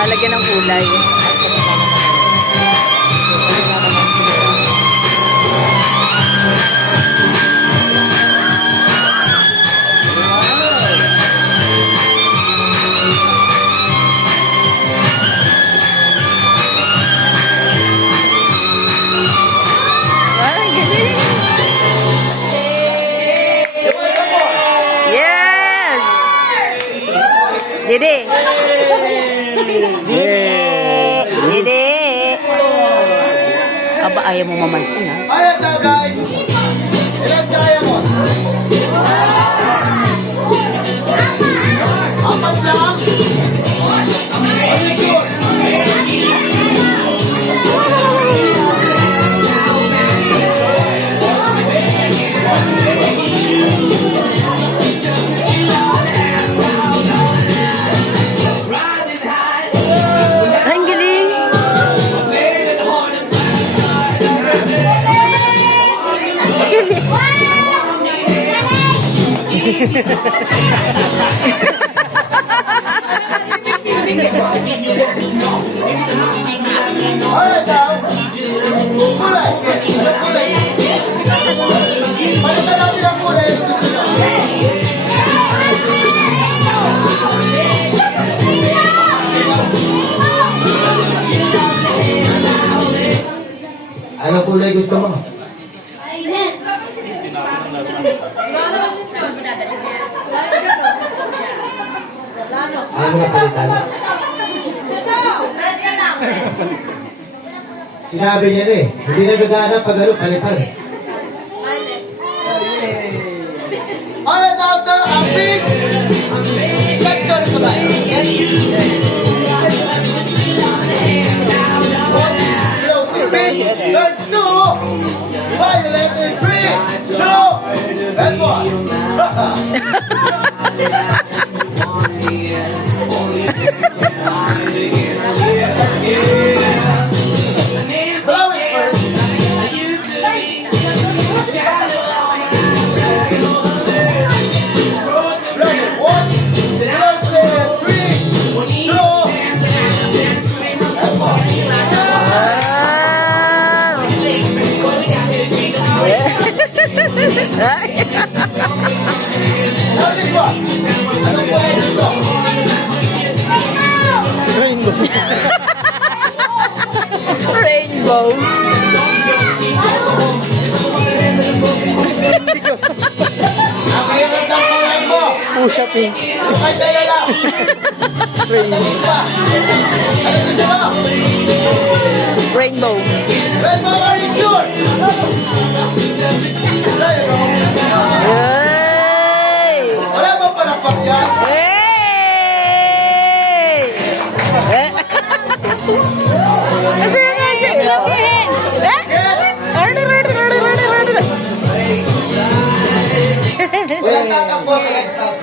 Lalagyan ng kulay. Yes! Dede! Dede! Aba, ayaw mo mamansin, ha? Alright now guys, ilan kaya mo? Apat lang? Are you sure? Ang galing! Alright now, kulay. Ano kulay? Palitan natin ang kulay. Gusto nyo? Anong kulay gusto mo? Ano mga palitan? Sinabi niya na eh, hindi na gagana pag ano, palitan. Alright, now ang big let's turn it back. Pink turns to violet in 3, 2, and 1. Blow it first. Blow it. 1, close it. 3, 2, and 1. Now this one. Anong kulay gusto? Rainbow. Ang hirap ng kulay mo. Pusha pink. Ay, tayo lang. Ano pa? Ano gusto mo? Rainbow. Rainbow, are you sure? There you go. Yay! Wala bang palakpak dyan? Hey! Kasi yun nga dyan. Clap your hands. Walang tatakbo sa next time.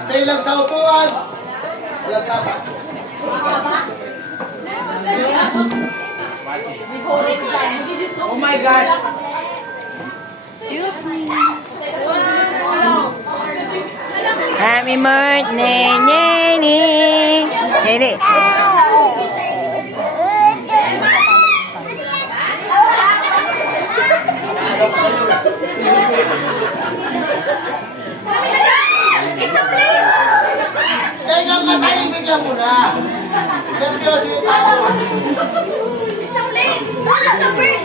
Stay lang sa upuan. Walang tatakbo. Oh my God! Excuse me. Happy birthday, Nene. Nene. Teka ka, tahimik lang muna. Nervyoso yung tao. It's a plane! It's a bird!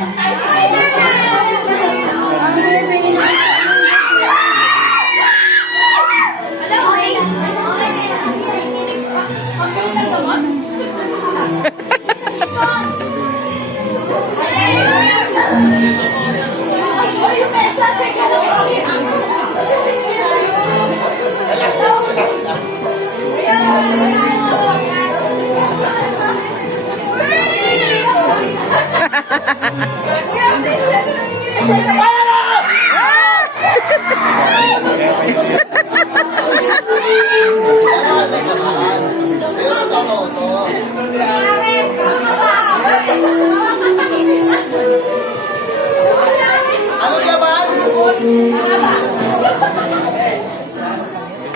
Relax lang. Anong laman?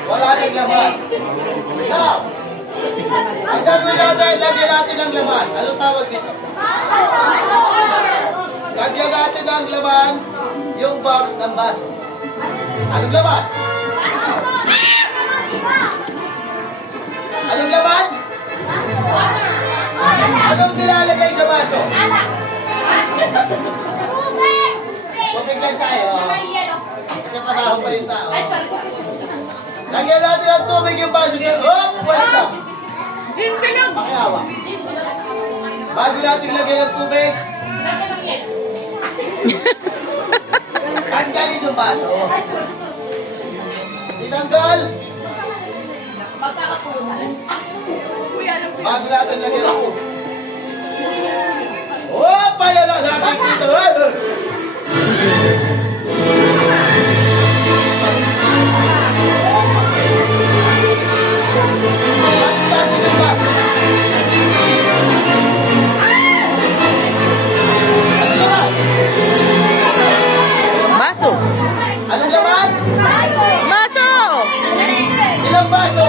Wala rin laman. So, ang gagawin natin, lagyan natin ng laman. Anong tawag dito? Lagyan natin ng laman yung box ng baso. Anong laman? Anong laman? Anong nilalagay sa baso? Tubig lang tayo. Nagtatrabaho pa yung tao. Lagyan natin ng tubig yung baso siya. Oh, wait lang. Pakiawa. Bago natin lagyan ng tubig, tanggalin yung baso. Tinanggal. Bago natin lagyan ng tubig. Oh, pala na. Nakikita. Baso. Anong laman? Baso! Ilang baso?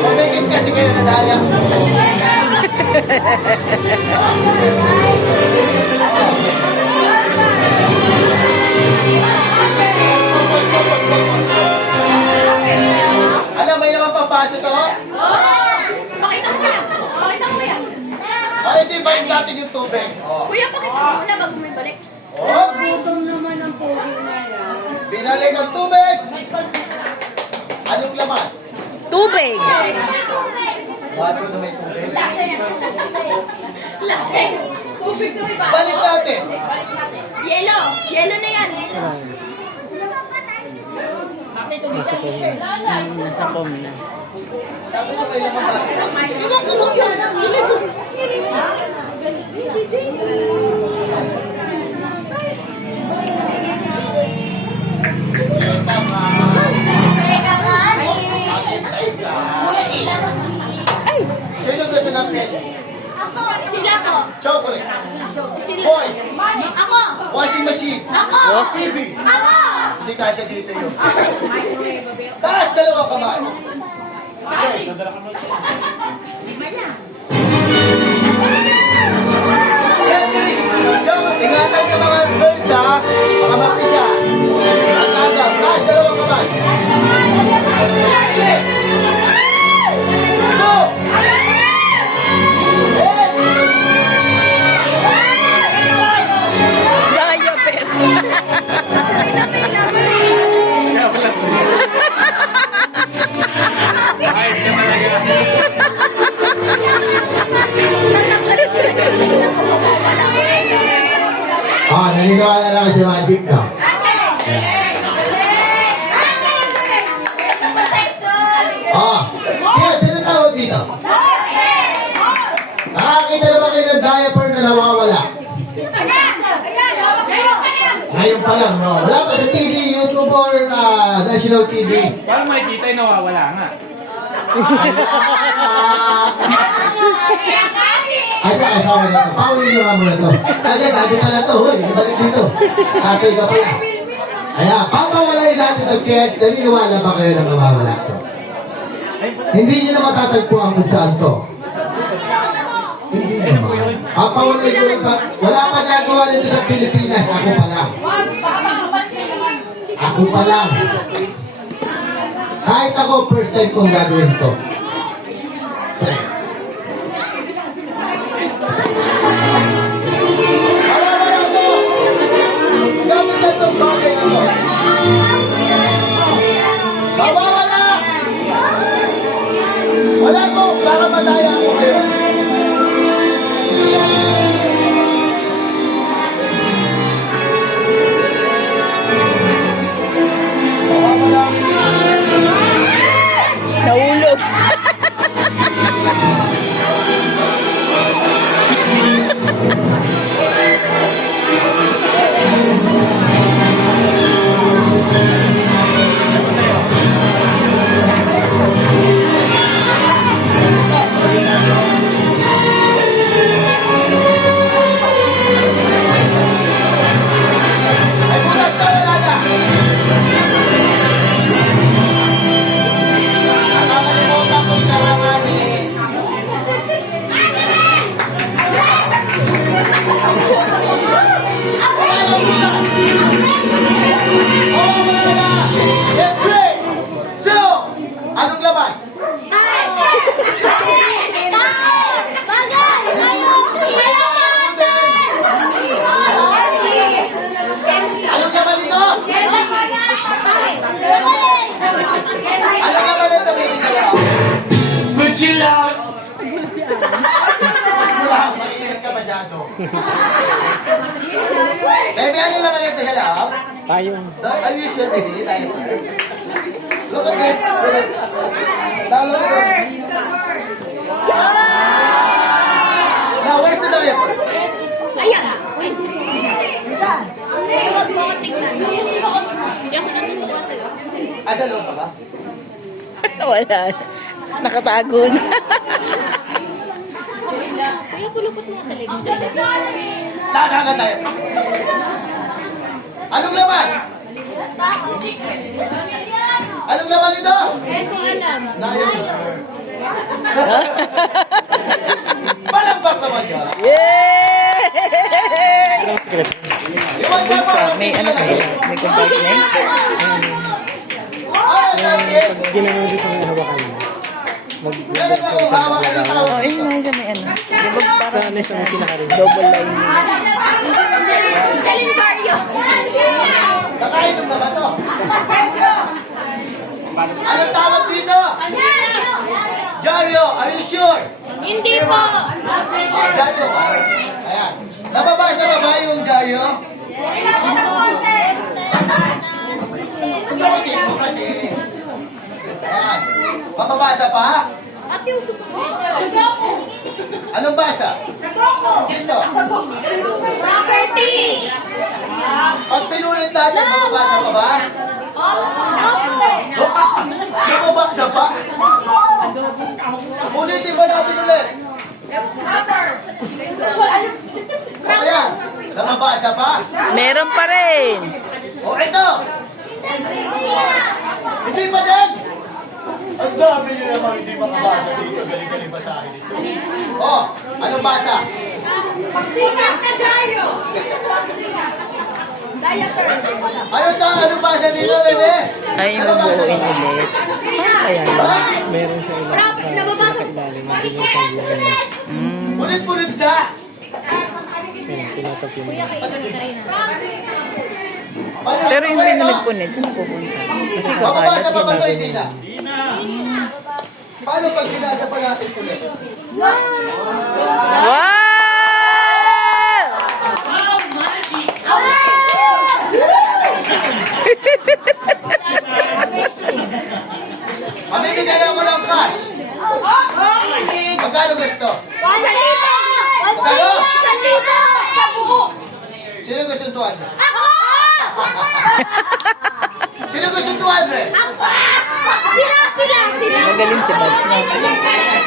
Pumigit kasi kayo na daya. Alam, may naman papaso to? Pakita mo yan. Pakita mo yan. Ay, hindi ba yung natin yung tubig? Oh. Kuya, pakita mo muna bago mo ibalik. Oh, Gutom naman ang pogi na yan. binalik ang tubig. Anong laman? Tubig. Baso na may tubig. Lasing. Tubig na may baso. Balik natin. Yellow. Yellow na yan. May tubig Nasa na. com. Nasa com na. Sabi mo may laman baso. Ibang kumang yun. Sino gusto ng pen? Sila ko. Chocolate. Sila. Boy. Ako. Washing machine. Ako. TV. Ako. Hindi kasi dito yun. Taas, dalawa kamay. Yan, please. Chocolate. Ingatan niyo mga girls, ha? Baka mapisa. Ang aga. Taas, dalawa kamay. Okay. Go! Gaya, pero. Naniniwala lang si Magic, no? Yan, sino tawag dito? Nakakita na ba kayo ng diaper na nawawala? Ngayon pa lang, no? Wala pa sa TV, YouTube or national TV. Parang makikita yung nawawala nga. Ay, sorry na ito. Paunin nyo nga muna ito. Again, sabi ka na ito. Hoy, ibalik dito. Tatay ka pala. Kaya, papawalayin natin ang kids. Naniniwala ba kayo na mawawala ito? Hindi nyo na matatagpuan kung saan to. Hindi naman. Papawalayin ko lang. Wala pa nagawa nito sa Pilipinas. Ako pa lang. Ako pa lang. Kahit ako, first time kong gagawin to. Mawawala to! Gamit na itong bagay na to. Mawawala! Wala ko, baka madaya ko kayo. sigurado. Baby, ano naman ito sa loob? Payong. Are you sure, baby? Tayo. Look at this. Now, look at this. Now, where's the diaper? Ayan. Huwag mo ko tingnan. Yan ko natutuwa sa'yo. Asa loob ka ba? Wala. Nakatago na. Kuya, kulupot mo sa talig. Nasaan na tayo? Anong laman? Anong laman ito? Eh, ko alam. Palambak naman yan. Yay! Iwan siya pa. May ano sa'yo? May compartment? Ay, ay, Ginagawa dito ang hawakan mo. yan ang ako, hawak ka ng tao. Oh, ayun na, isa may ano. Di ba parang Sa isang kinakarin. double line? Kalendaryo. Nakainom naman to. Anong tawag dito? Dario, are you sure? Hindi po. Dario. Ayan. Nababasa ba ba yung Dario? Sagutin mo kasi. Ayan. Mababasa pa? At yung sugo. Anong basa? Dito. Property. Pag pinulit natin, mababasa pa ba? Opo. Mababasa pa? Ulitin ba natin ulit? Ayan. Nababasa pa? Meron pa rin. O ito. Hindi pa din. Ang dami nyo naman hindi makabasa dito. Galing-galing basahin ito. O, anong basa? Anong basa dito, bebe? Ay, yung Anong basa? buuin ulit. Ayan. Meron siya ilang sa nakailalim. Hindi niya sa ilang. Punit-punit na. Ayan, tinatapin mo. Pero yung pinunod-punit, saan pupunta? Kasi Makabasa kakalat pa ba ito? yun. Hindi na. Paano pag sinasa pa natin ulit? Wow! Mamimigay ako ng cash. Magkano gusto? 1,000. 1,000. Sino gusto 200? Ako! Sino gusto 200? Ako! Sila. Magaling si Buds na.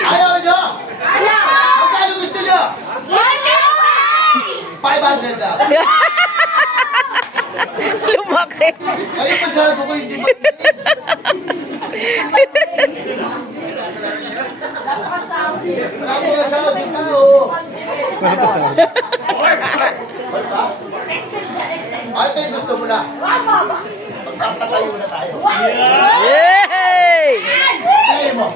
Ayaw nyo? Wala. Magkano gusto nyo? 500 daw. Lumaki. Kayo masyado ko hindi ba? Wala mo nga sa ating tao. Makapasabi. Ay, kayo gusto mo na. Magpapatayo na tayo. Yay! Tayo mo.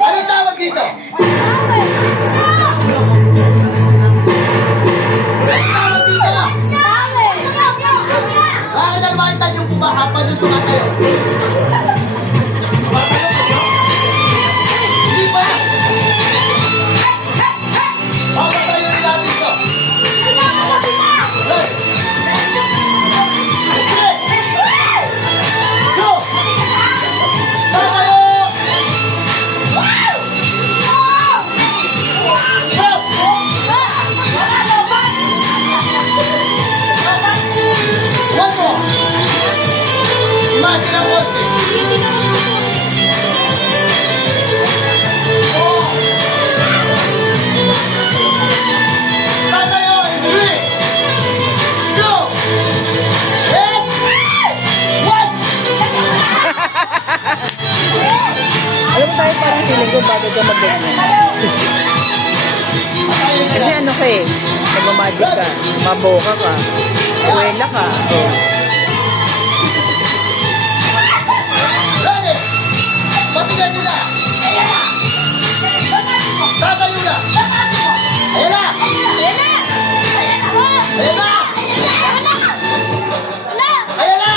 Ano tawag dito? Ano tawag dito? Bakit ang makita niyong kumakapan yung tumatayo? Tumatayo kayo? Hindi ba? Papatayo rin natin ito. Hey! Sige! Go! Tatayo! One more! Imasin ang konti. Tatayo in 3, 2, and 1! Alam mo tayo parang feeling ko bago ka mag-ganyan. Kasi ano ka eh, nag-magic ka, maboka ka, buwela ka. Oh. Ready? Patigay sila! Tatayo na! Ayan na! Ayan na! Ayan na! Ayan na!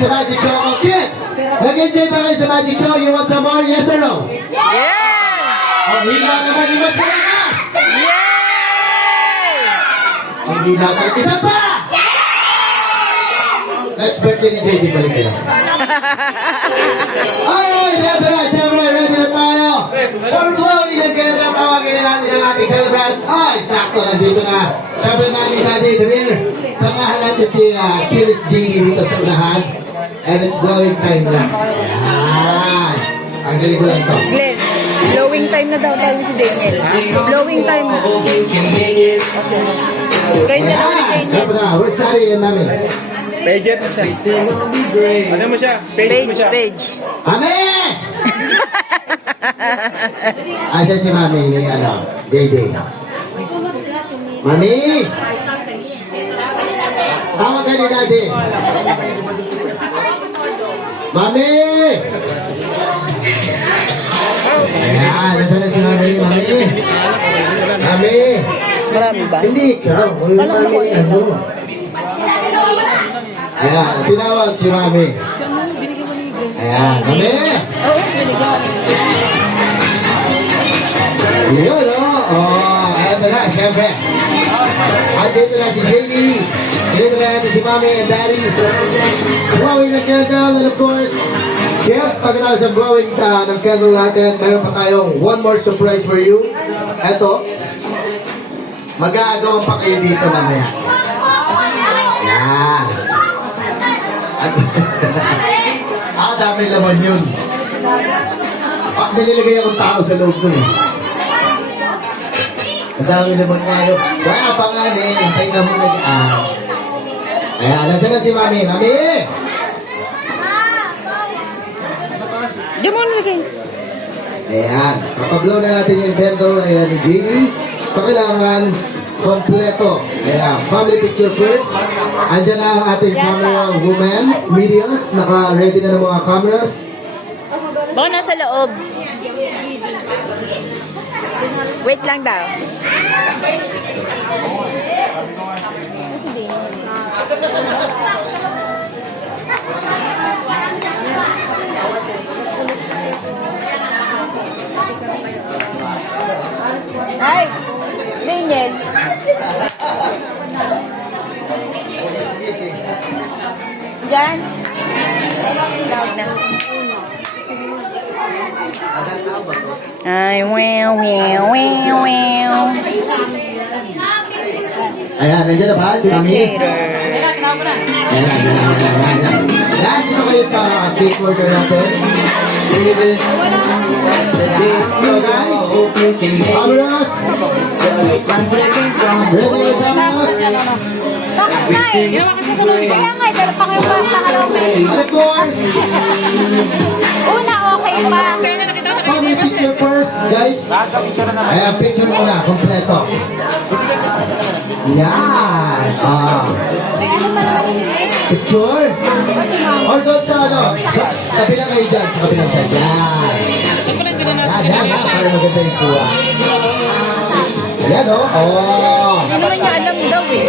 sa Magic Show ko. Kids, nag-enjoy ba kayo sa Magic Show? You want some more? Yes or no? Yeah! Ang hina naman yung mas malakas! Yay! Ang hina naman. Isa pa! Next birthday ni JD, balik ka na. Alright, eto na, syempre, ready na tayo. For blowing and kaya natawagin na natin ang ating celebrant. Ay, sakto, nandito na. Syempre namin Daddy Damir, samahan natin si Kilis Jiggy dito sa unahan. And it's blowing time na. Yan. Ang galing ko lang to. Glenn, blowing time na daw tayo si Daniel. Blowing time na. Kayo na lang ni Ayan, Daniel. syempre na, where's Daddy and Mami? Paget mo siya. Ano mo siya? Page mo Page, siya. page. Mami! Asa si Mami ni ano, JD? Mami! Tawag ka ni Daddy. Mami! Ayan, nasa na si Mami? Mami! Mami! Marami ba? Hindi ikaw. Wala Mami, ano? Ayan, tinawag si Mami. Ayan, Mami! Oo, binigyan. Yun, eto na, siyempre. At dito na si JD. Dito na natin si Mami and Daddy. Blowing ng candle, and of course, kids, pagkatapos ng blowing ng candle natin, mayroon pa tayong one more surprise for you. Eto, mag-aagawan pa kayo dito mamaya. Yan. At dami laman yun. Nililagay akong tao sa loob dun eh. Ang dami naman tayo. Wala pa nga eh. Hintay ka muna. Ayan, nasa na si Mami. Mami! Diyan mo nilagay. Ayan. Kapablow na natin yung candle. Ayan, ni JD. So, kailangan kompleto. Ayan, family picture first. Andyan na ang ating camera woman. Medias. Naka-ready na ng mga cameras. Baka nasa loob. Wait lang daw. Ay! Daniel! Diyan? Loud na. Ay, wow, wow, wow, wow. Ayan, nandiyan na ba si Mami? Later. Ayan. Ayan, dito kayo sa cake order natin. Okay, so guys, cameras. Ready your cameras? Bakit nga eh? Kaya nga, dala pa kayo pa pangalawa. And of course, Una, okay pa. family picture first, guys. Ayan, picture muna, kompleto. Yan. Picture. Or doon sa ano, sa kabilang kayo dyan, sa kabilang side. Yan. Yan. Para maganda yung kuha. Ayan, Hindi naman niya alam daw eh.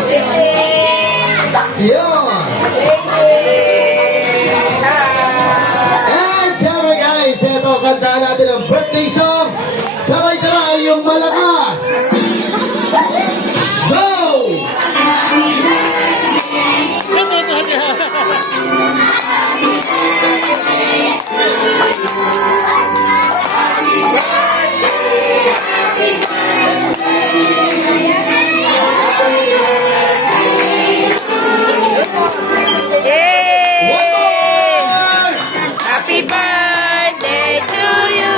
Yun. And syempre guys, ito, kanta natin ang birthday song. Sabay-sabay yung malakas. Go! Yay! One more! Happy birthday to you.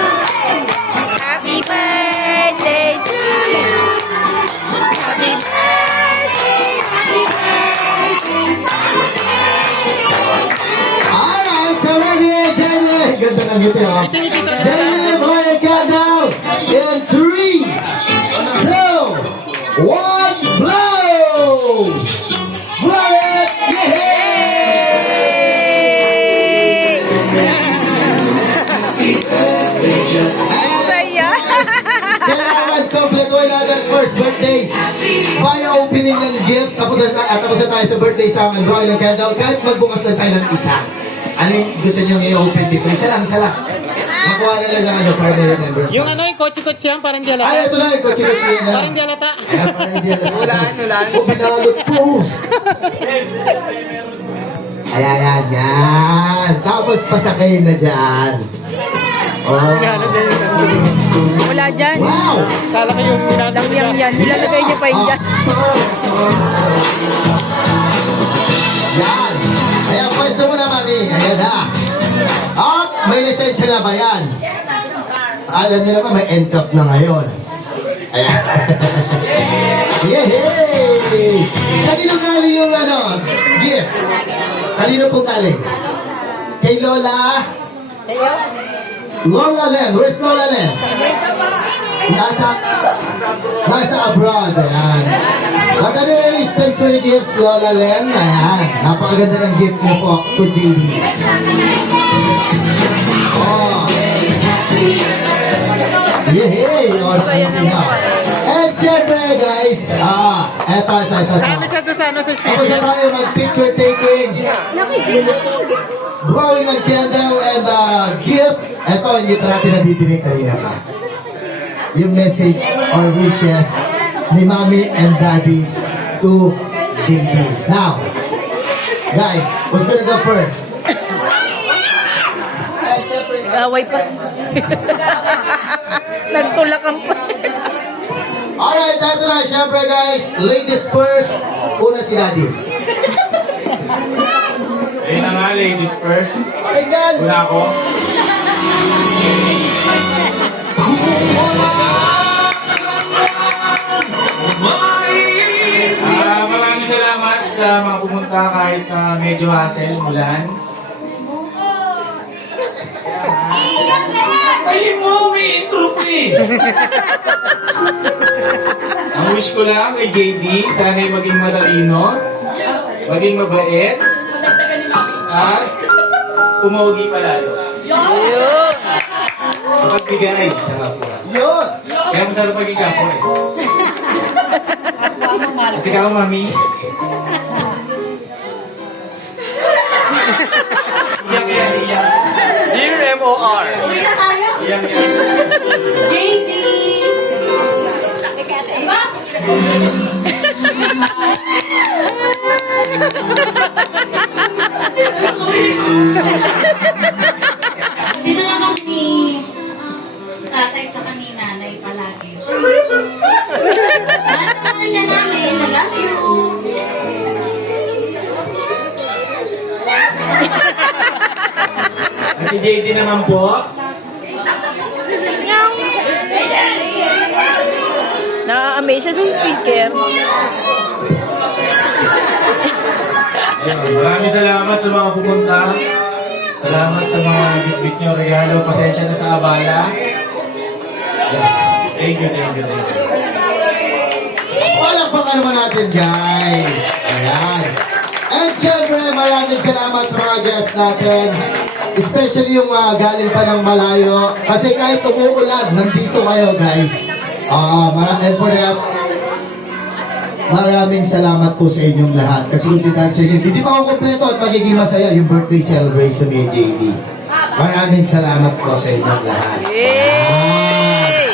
Happy birthday to you. Happy birthday, happy birthday. Alright, so ready, Jenny. Ganda ng ngiti, ha? Jenny, boy, countdown. In 3, 2, 1, blow! Blow it! Yay! Saya. Kailangan kompletuhin natin ang first birthday. By opening ng gift, tapos na tayo sa birthday sa amin, drawing ng candle, kahit magbukas na tayo ng isa. Ano yung gusto nyo i-open dito? Isa lang. Makuha na lang ng ano, para may members. Yung ano, yung kotse-kotse yan, parang di halata. Ay, ito na yung kotse-kotse na. Parang di halata. Ayan, parang hindi alam. Hulaan. Oh, pinalot po. Ayan. Tapos pasakay na dyan. Oh. Wala dyan. Wow! Kala ko yung ginagawa Lang yan. Nilalagay niya pa yun dyan. Yan. Ayan, pwesto mo na, mami. Ayan ha. At may lisensya na ba yan? Alam niyo naman, may end cap na ngayon. Ayan. Yehey! Kanino galing yung ano, gift? Kanino pong galing? Kay Lola? Lola Len. Where's Lola Len? Nasa abroad. Ayan. At ano yung thanks for the gift, Lola Len? Ayan. Napakaganda ng gift niyo po to JD. Oh. Yehey! Oh, and syempre, guys, eto. Sabi siya doon sa ano sa Ako speaker. sa tayo mag-picture taking, blowing ng candle and gift. Ito, hindi pa natin nadidinig kanina pa. Yung message or wishes ni Mommy and Daddy to JD. Now, guys, who's gonna go first? Away pa. Nagtulakan pa. Alright, ito na, syempre guys, ladies first. Una si Daddy. Ayun na nga, ladies first. Ayan! Una ako. Maraming salamat sa mga pumunta kahit medyo hassle, umulan. Ay mo, may trophy! Ang wish ko lang kay JD, sana'y maging matalino, maging mabait, at pumogi palalo. Magbigay sa kapwa. Yun! Kaya masarap maging kapwa eh. At ikaw, mami? Iyak yan, iyak. Dear M.O.R. Iyak yan. JD! Diba? Dinalaman ni tatay tsaka ni nanay palagi. Mahal na namin. I love you. At si JD naman po. Na-amaze siya sa speaker. Ayun, maraming salamat sa mga pumunta. Salamat sa mga bitbit nyo, regalo. Pasensya na sa abala. Thank you. Palakpakan naman natin, guys. Ayan. And syempre, maraming salamat sa mga guests natin. Especially yung galing pa ng malayo. Kasi kahit umuulan, nandito kayo, guys. And for that, maraming salamat po sa inyong lahat. Kasi kung titahan sa inyo, hindi pa ako kompleto at magiging masaya yung birthday celebration ni JD. Maraming salamat po sa inyong lahat. Ayan.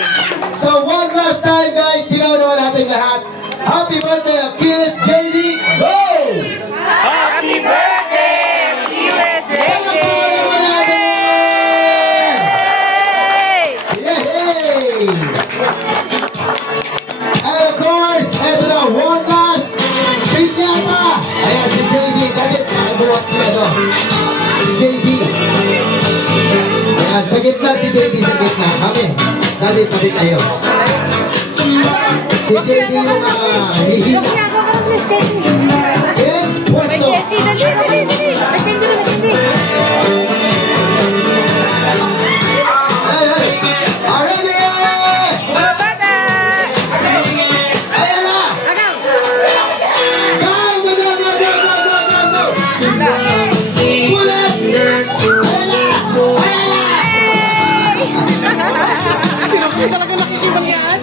So one last time, guys, sigaw naman natin lahat. Happy birthday, Achilles JD. Go! Happy birthday, USA! Palakpakan naman natin! Yay! And of course, eto na, one last pinyata! Ayan, si JD. Dalit, nakabuhat sila doon. Si JD. Ayan, sa gitna si JD, sa gitna. Kami, dalit, tabi tayo. Si JD yung hihina. Ginagawa ka ng mistake. It's May pwesto. Jetty, dali. Mistake. Hey! Already! Mga bata! Ayan na! Go! Go! Ulit! Ayan na! Talaga nakikibang yan.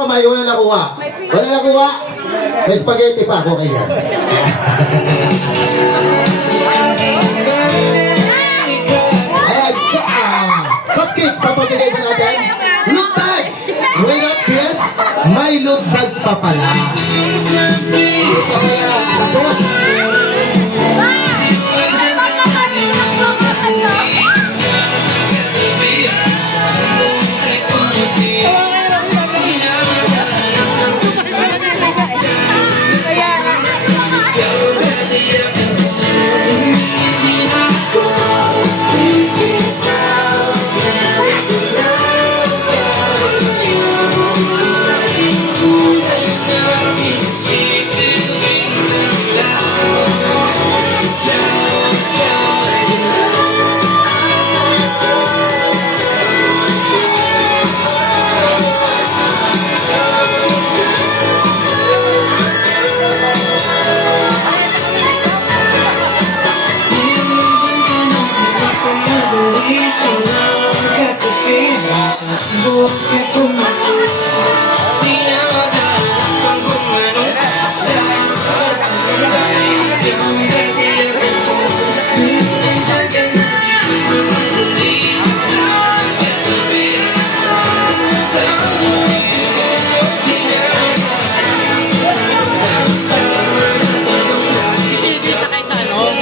kamay, wala nakuha. Wala nakuha. May spaghetti pa, okay yan. Ayan, cupcakes, papabigay pa natin. Loot bags! Wait up, kids! May loot bags pa pala. Kaya, tapos,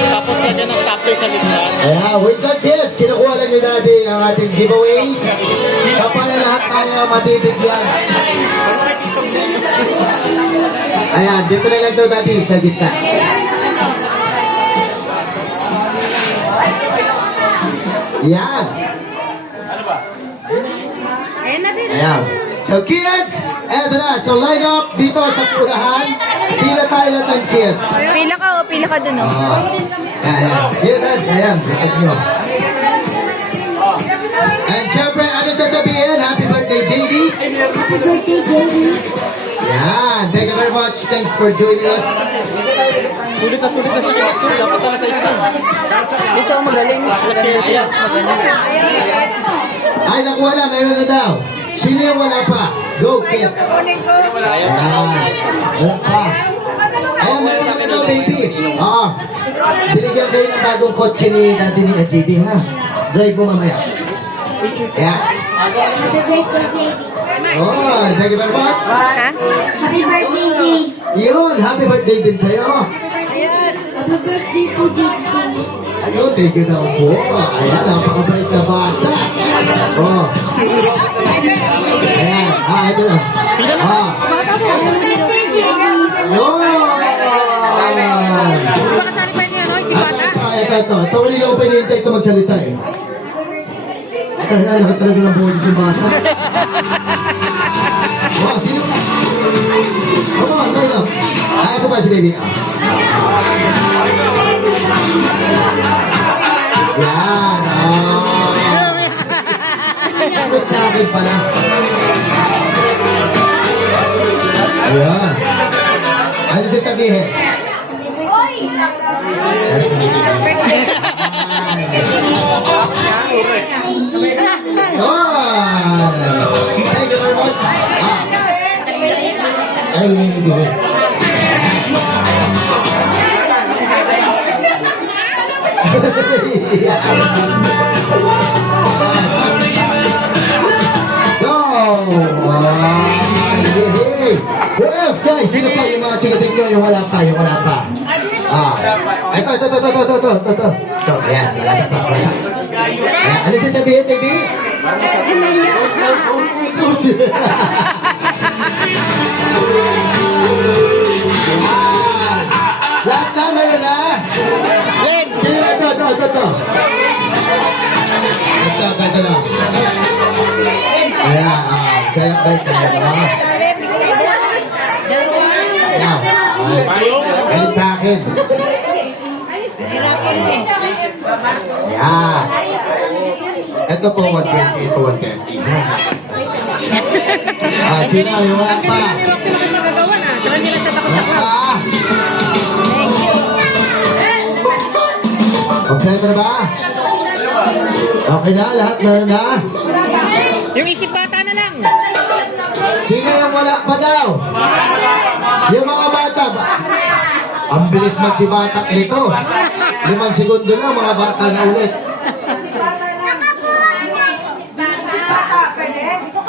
Tapos lagyan ng stopper sa likod. ayan, wait lang kids, kinukuha lang ni Daddy ang ating giveaways. Sa paano lahat tayo mabibigyan. Ayan, dito na lang daw Daddy, sa gitna. Yan. Ayan. So kids, eto na. So line up dito sa purahan. Pila tayo lahat ng kids. Pila ka o pila ka dun o. Ayan. Ayan. Ayan. Ayan nyo. And syempre, ano sasabihin? Happy birthday, JD. Happy birthday, JD. Yan. Thank you very much. Thanks for joining us. Sulit na sa kaya. Dapat na sa school. Dito ako magaling. Maganda siya. Magaling. Ay, naku, wala. Mayroon na daw. Sino yung wala pa? Go, kids. Ayan. Wala pa. Ayan, mayroon na daw, baby. Oo. Binigyan kayo ng bagong kotse ni Daddy ni JD, ha? Drive mo mamaya. Ayan. Happy birthday, JD. Oh, thank you very much. Ha? Happy birthday, JD. Yun, happy birthday din sa'yo. Happy birthday po, JD. Ayun, thank you daw po. Ayan, napakabait na bata. Oh. Ayan, ito na. Happy birthday, JD. Ayun. Pakasali pa niya, no? Si Bata. Ito. Ito, hindi ko pa hinihintay ito magsalita eh. Lahat talaga ng boses yung bata. Oh, sino ka? Come on, line up. Ito pa si baby. Yan, Kapit sa akin pala. Ayan. Ano sasabihin? Oh! Thank you very much. Ay, Go! Who else, guys? Sino pa yung mga chikiting nyo? Yung wala pa. Ito. Ito, ayan. Wala. Ayan, ano sasabihin, baby? Lahat na, mayroon na. Sino ito? Ito lang. Ayan, sayang bait ka na. Ayan, galit sa akin. Ayan. Ito po, 120, ito 130. Sino? Yung wala pa. Wala pa. Okay na ba? Okay na? Lahat meron na? Yung isip bata na lang. Sino yung wala pa daw? Yung mga bata ba? Ang bilis magsibatak nito. 5 segundo lang, mga bata na ulit.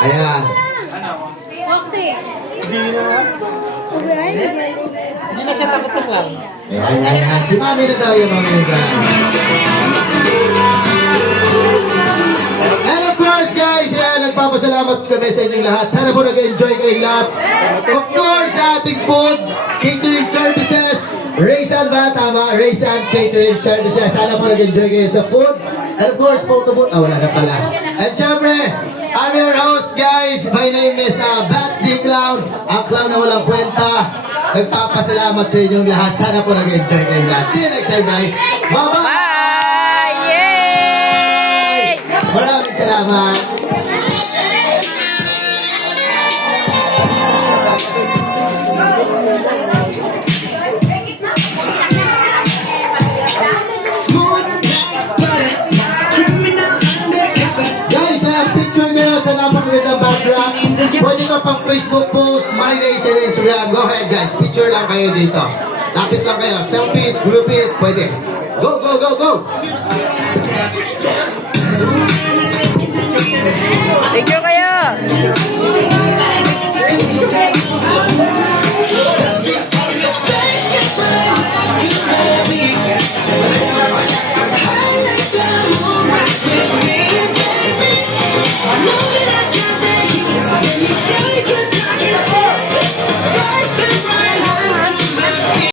Ayan. Hindi na siya takot sa clown. Ayan. Si Mami na daw yung Mami na. And of course guys, nagpapasalamat kami sa inyong lahat. Sana po nag-enjoy kayong lahat. Of course, sa ating food, catering services, Raysan ba? Tama, Raysan Catering Services. Sana po nag-enjoy kayo sa food. And of course, photo booth. Wala na pala. And syempre, I'm your host guys. My name is Bats the Clown. Ang clown na walang kwenta. Nagpapasalamat sa inyong lahat. Sana po nag-enjoy kayong lahat. See you next time guys. Bye-bye! Bye! Yay! Maraming salamat. Guys, picture nyo sa napakagandang background. Pwede ka pang Facebook post, My Days and Instagram. Go ahead guys, picture lang kayo dito. Lapit lang kayo. Selfies, groupies, pwede. Go, go, go, go!